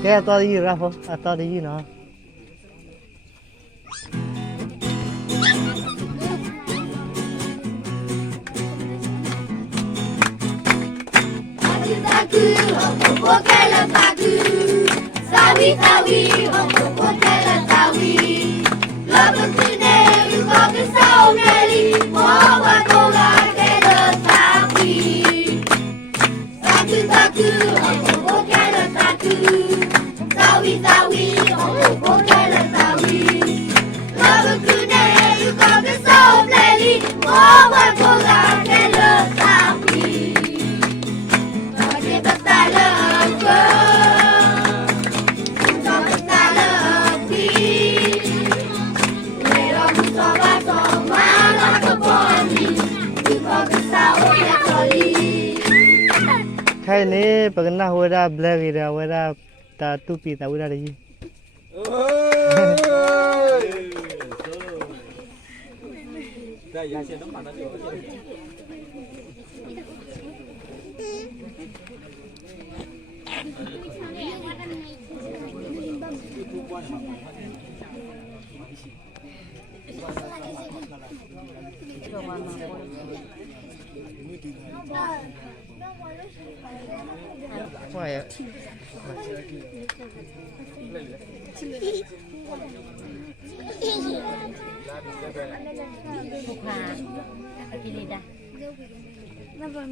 Kaya tao di Rafa, atau di no. Sawi sawi, oh sawi. Love tune, you got me so many. Oh, what go like the sawi. Saku, oh saku. Sawi sawi, oh sawi. Love tune, you got me so many. Oh, what go like the sawi. Love the Kai ni pernah weda black ida weda ta tupi ta weda lagi. Dah ya saya tempat dah. Wah ya. Pilih dah. Kenapa